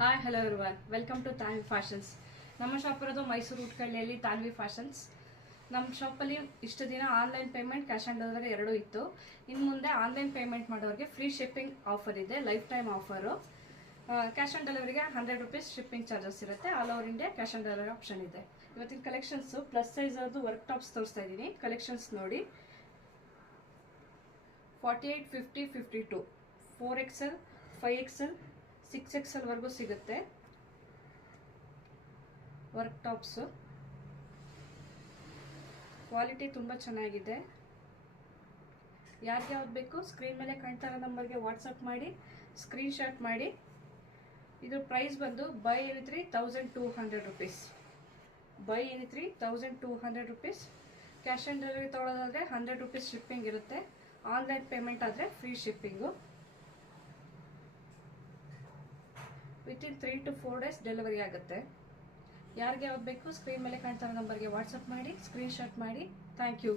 Hi hello everyone, welcome to Tanvi fashions. ನಮ್ಮ shop ಇರೋದು ಮೈಸೂರು ಉಟ್ಕಳ್ಳಿಯಲ್ಲಿ ತಾನ್ವಿ ಫ್ಯಾಷನ್ಸ್. ನಮ್ಮ ಶಾಪಲ್ಲಿ ಇಷ್ಟು ದಿನ online payment, cash on delivery ಎರಡೂ ಇತ್ತು. ಇನ್ನು ಮುಂದೆ ಆನ್ಲೈನ್ ಪೇಮೆಂಟ್ ಮಾಡೋರಿಗೆ ಫ್ರೀ ಶಿಪ್ಪಿಂಗ್ ಆಫರ್ ಇದೆ, life time offer. Cash on ಡೆಲಿವರಿಗೆ 100 ರೂಪೀಸ್ ಶಿಪ್ಪಿಂಗ್ ಚಾರ್ಜಸ್ ಇರುತ್ತೆ. All over India cash on delivery option ಇದೆ. ಇವತ್ತಿನ ಕಲೆಕ್ಷನ್ಸು ಪ್ಲಸ್ ಸೈಜ್ ಅದು ವರ್ಕ್ ಟಾಪ್ಸ್ ತೋರಿಸ್ತಾ ಇದ್ದೀನಿ. ಕಲೆಕ್ಷನ್ಸ್ ನೋಡಿ, 48, 50, 52, 4XL, 5XL, 6XL ವರೆಗೂ ಸಿಗುತ್ತೆ. ವರ್ಕ್ ಟಾಪ್ಸು ಕ್ವಾಲಿಟಿ ತುಂಬ ಚೆನ್ನಾಗಿದೆ. ಯಾರಿಗೆ ಯಾವ್ದು ಬೇಕು ಸ್ಕ್ರೀನ್ ಮೇಲೆ ಕಾಣ್ತಾ ಇರೋ ನಂಬರ್ಗೆ ವಾಟ್ಸಪ್ ಮಾಡಿ, ಸ್ಕ್ರೀನ್ ಶಾಟ್ ಮಾಡಿ. ಇದು ಪ್ರೈಸ್ ಬಂದು ಬೈ ಏನಿದ್ರಿ 1200 ರೂಪೀಸ್. ಬೈ ಏನಿದ್ರಿ 1200 ರೂಪೀಸ್. ಕ್ಯಾಶ್ ಆನ್ ಡೆಲಿವರಿ ತೊಗೊಳೋದಾದರೆ 100 ರೂಪೀಸ್ ಶಿಪ್ಪಿಂಗ್ ಇರುತ್ತೆ. ಆನ್ಲೈನ್ ಪೇಮೆಂಟ್ ಆದರೆ free shipping. Within 3 to 4 days delivery ಆಗುತ್ತೆ. ಯಾರಿಗೆ ಯಾವ್ದು ಬೇಕು ಸ್ಕ್ರೀನ್ ಮೇಲೆ ಕಾಣ್ತಾ ಇರೋ ನಂಬರ್ಗೆ ವಾಟ್ಸಪ್ ಮಾಡಿ, ಸ್ಕ್ರೀನ್ ಶಾಟ್ ಮಾಡಿ. Thank you.